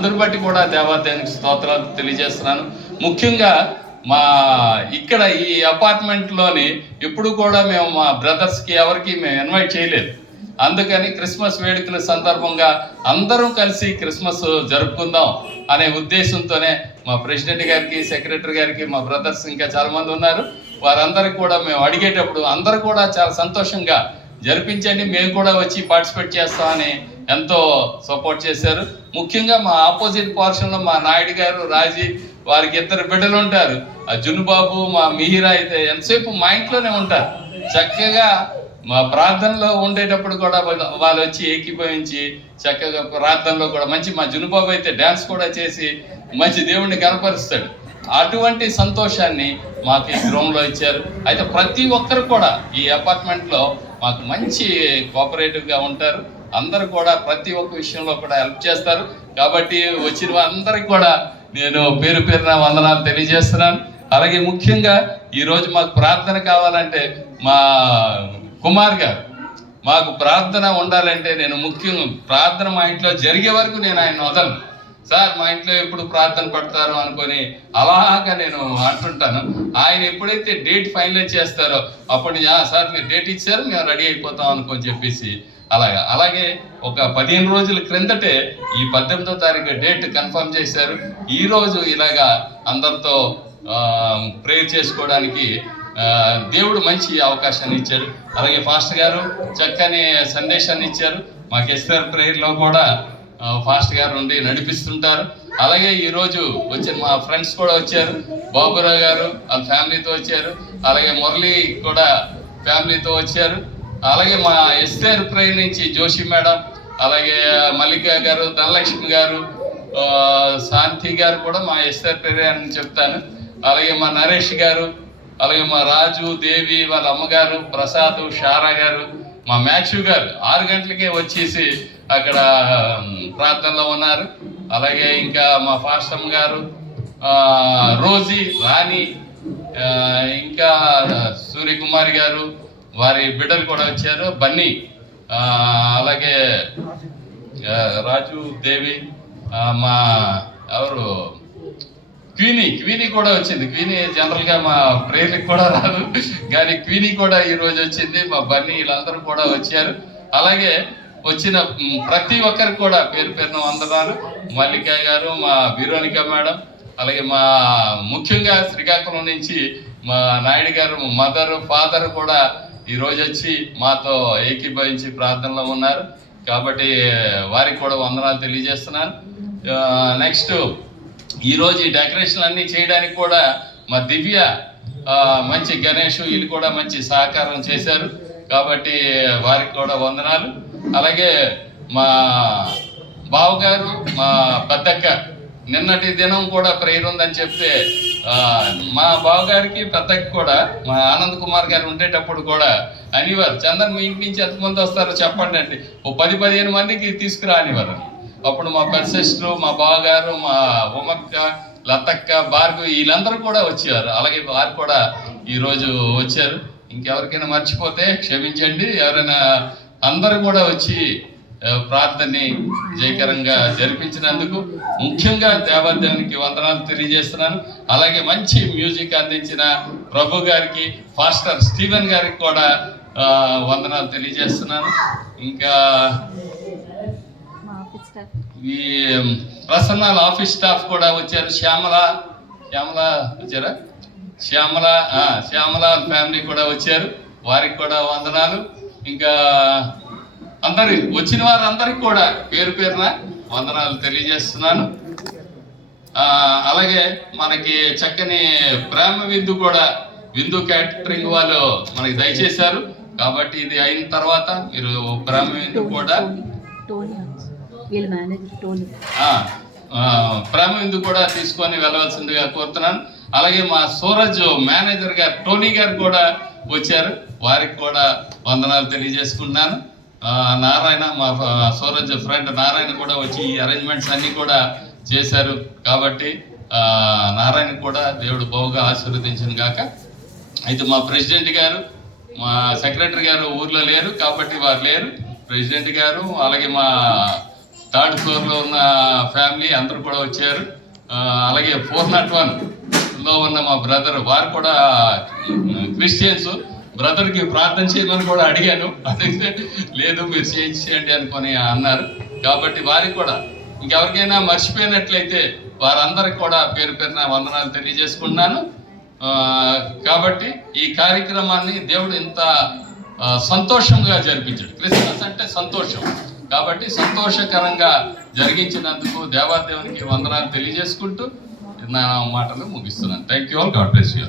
అందుని బట్టి కూడా దేవాలయానికి స్తోత్రాలు తెలియజేస్తున్నాను. ముఖ్యంగా మా ఇక్కడ ఈ అపార్ట్మెంట్లోని ఎప్పుడు కూడా మేము మా బ్రదర్స్కి ఎవరికి మేము ఇన్వైట్ చేయలేదు. అందుకని క్రిస్మస్ వేడుకల సందర్భంగా అందరం కలిసి క్రిస్మస్ జరుపుకుందాం అనే ఉద్దేశంతోనే మా ప్రెసిడెంట్ గారికి, సెక్రటరీ గారికి, మా బ్రదర్స్ ఇంకా చాలామంది ఉన్నారు, వారందరికీ కూడా మేము అడిగేటప్పుడు అందరూ కూడా చాలా సంతోషంగా జరిపించండి, మేము కూడా వచ్చి పార్టిసిపేట్ చేస్తామని ఎంతో సపోర్ట్ చేశారు. ముఖ్యంగా మా ఆపోజిట్ పోర్షన్లో మా నాయుడు గారు, రాజీ, వారికి 2 బిడ్డలు ఉంటారు. ఆ జున్నుబాబు, మా మిహిరా అయితే ఎంతసేపు మా ఇంట్లోనే ఉంటారు. చక్కగా మా ప్రార్థనలో ఉండేటప్పుడు కూడా వాళ్ళు వచ్చి ఏకీభవించి చక్కగా ప్రార్థనలో కూడా మంచి, మా జున్నుబాబు అయితే డ్యాన్స్ కూడా చేసి మంచి దేవుణ్ణి కనపరుస్తాడు. అటువంటి సంతోషాన్ని మాకు ఈ గృహంలో ఇచ్చారు. అయితే ప్రతి ఒక్కరు కూడా ఈ అపార్ట్మెంట్లో మాకు మంచి కోఆపరేటివ్గా ఉంటారు. అందరూ కూడా ప్రతి ఒక్క విషయంలో కూడా హెల్ప్ చేస్తారు. కాబట్టి వచ్చిన అందరికి కూడా నేను పేరు పేరున వందనాలు తెలియజేస్తున్నాను. అలాగే ముఖ్యంగా ఈరోజు మాకు ప్రార్థన కావాలంటే మా కుమార్ గారు, మాకు ప్రార్థన ఉండాలంటే నేను ముఖ్యంగా ప్రార్థన మా ఇంట్లో జరిగే వరకు నేను ఆయన వదలను. సార్ మా ఇంట్లో ఎప్పుడు ప్రార్థన పడతారు అనుకొని అలాగా నేను అంటుంటాను. ఆయన ఎప్పుడైతే డేట్ ఫైనలైజ్ చేస్తారో అప్పుడు సార్ మీరు డేట్ ఇచ్చారు, మేము రెడీ అయిపోతాం అనుకొని చెప్పేసి అలాగే ఒక 15 రోజుల క్రిందటే ఈ 18వ తారీఖు డేట్ కన్ఫర్మ్ చేశారు. ఈరోజు ఇలాగా అందరితో ప్రేయర్ చేసుకోవడానికి దేవుడు మంచి అవకాశాన్ని ఇచ్చారు. అలాగే ఫాస్టర్ గారు చక్కని సందేశాన్ని ఇచ్చారు. మాకు ఎస్ఆర్ ప్రేయర్లో కూడా ఫాస్ట్ గారు ఉండి నడిపిస్తుంటారు. అలాగే ఈరోజు వచ్చిన మా ఫ్రెండ్స్ కూడా వచ్చారు. బాబురావు గారు వాళ్ళ ఫ్యామిలీతో వచ్చారు. అలాగే మురళి కూడా ఫ్యామిలీతో వచ్చారు. అలాగే మా ఎస్ఆర్ ప్రేయర్ నుంచి జోషి మేడం, అలాగే మల్లిక గారు, ధనలక్ష్మి గారు, శాంతి గారు కూడా మా ఎస్ఆర్ ప్రేయర్ అని చెప్తాను. అలాగే మా నరేష్ గారు, అలాగే మా రాజు, దేవి వాళ్ళ అమ్మగారు, ప్రసాద్, షారా గారు, మా మ్యాథ్యూ గారు 6 గంటలకే వచ్చేసి అక్కడ ప్రార్థనలో ఉన్నారు. అలాగే ఇంకా మా ఫాస్టమ్ గారు, రోజీ, రాణి, ఇంకా సూర్యకుమారి గారు, వారి బిడ్డలు కూడా వచ్చారు, బన్నీ, అలాగే రాజు, దేవి, మా ఎవరు క్వీనీ కూడా వచ్చింది. క్వీనీ జనరల్గా మా ప్రేయర్కి కూడా రాదు, కానీ క్వీనీ కూడా ఈరోజు వచ్చింది. మా బన్నీ వీళ్ళందరూ కూడా వచ్చారు. అలాగే వచ్చిన ప్రతి ఒక్కరికి కూడా పేరు పేరున వందనాలు. మల్లిక గారు, మా వీరోనిక మేడం, అలాగే మా ముఖ్యంగా శ్రీకాకుళం నుంచి మా నాయుడు గారు, మదరు, ఫాదర్ కూడా ఈరోజు వచ్చి మాతో ఏకీభవించి ప్రార్థనలో ఉన్నారు. కాబట్టి వారికి కూడా వందనాలు తెలియజేస్తున్నాను. నెక్స్ట్ ఈరోజు ఈ డెకరేషన్ అన్నీ చేయడానికి కూడా మా దివ్య, మంచి గణేష్ వీళ్ళు కూడా మంచి సహకారం చేశారు. కాబట్టి వారికి కూడా వందనాలు. అలాగే మా బావగారు, మా పెద్దక్క నిన్నటి దినం కూడా ప్రేయర్ ఉందని చెప్తే మా బావగారికి, పెద్దక్క కూడా మా ఆనంద్ కుమార్ గారు ఉండేటప్పుడు కూడా అనివారు, చందన్ మీ ఇంటి నుంచి ఎంతమంది వస్తారో చెప్పండి అండి, ఓ 10-15 మందికి తీసుకురా అనివారు. అప్పుడు మా పెద్ద సిస్టరు, మా బావగారు, మా ఉమక్క, లతక్క, భార్గవి వీళ్ళందరూ కూడా వచ్చారు. అలాగే వారు కూడా ఈరోజు వచ్చారు. ఇంకెవరికైనా మర్చిపోతే క్షమించండి. ఎవరైనా అందరూ కూడా వచ్చి ప్రార్థనని జయకరంగా జరిపించినందుకు ముఖ్యంగా దేవాదేవునికి వందనాలు తెలియజేస్తున్నాను. అలాగే మంచి మ్యూజిక్ అందించిన ప్రభు గారికి, ఫాస్టర్ స్టీవెన్ గారికి కూడా వందనాలు తెలియజేస్తున్నాను. ఇంకా ఈ ప్రసన్నాల ఆఫీస్ స్టాఫ్ కూడా వచ్చారు. శ్యామల వచ్చారా? శ్యామల ఫ్యామిలీ కూడా వచ్చారు. వారికి కూడా వందనాలు. ఇంకా అందరి వచ్చిన వారందరికి కూడా పేరు పేరున వందనాలు తెలియజేస్తున్నాను. అలాగే మనకి చక్కని ప్రేమ విందు కూడా, విందు క్యాటరింగ్ వాళ్ళు మనకి దయచేశారు. కాబట్టి ఇది అయిన తర్వాత మీరు ప్రేమ విందు కూడా ప్రేమ విందు కూడా తీసుకొని వెళ్ళవలసిందిగా కోరుతున్నాను. అలాగే మా సూరజ్ మేనేజర్ గారు, టోనీ గారు కూడా వచ్చారు. వారికి కూడా వందనాలు తెలియజేసుకుంటున్నాను. నారాయణ, మా సూరజ్ ఫ్రెండ్ నారాయణ కూడా వచ్చి ఈ అరేంజ్మెంట్స్ అన్నీ కూడా చేశారు. కాబట్టి నారాయణ కూడా దేవుడు బహుగా ఆశీర్వదించిన గాక. అయితే మా ప్రెసిడెంట్ గారు, మా సెక్రటరీ గారు ఊర్లో లేరు కాబట్టి వారు లేరు. ప్రెసిడెంట్ గారు, అలాగే మా థర్డ్ ఫ్లోర్లో ఉన్న ఫ్యామిలీ అందరూ కూడా వచ్చారు. అలాగే 401లో ఉన్న మా బ్రదర్, వారు కూడా క్రిస్టియన్స్. బ్రదర్కి ప్రార్థన చేయమని కూడా అడిగాను, అడిగితే లేదు మీరు చేయండి అనుకొని అన్నారు. కాబట్టి వారికి కూడా ఇంకెవరికైనా మర్చిపోయినట్లయితే వారందరికి కూడా పేరు పేరున వందనాలు తెలియజేసుకుంటున్నాను. కాబట్టి ఈ కార్యక్రమాన్ని దేవుడు ఇంత సంతోషంగా జరిపించాడు. క్రిస్మస్ అంటే సంతోషం, కాబట్టి సంతోషకరంగా జరిగించినందుకు దేవాదేవునికి వందనాలు తెలియజేసుకుంటూ నా మాటలు ముగిస్తున్నాను. Thank you all. God bless you.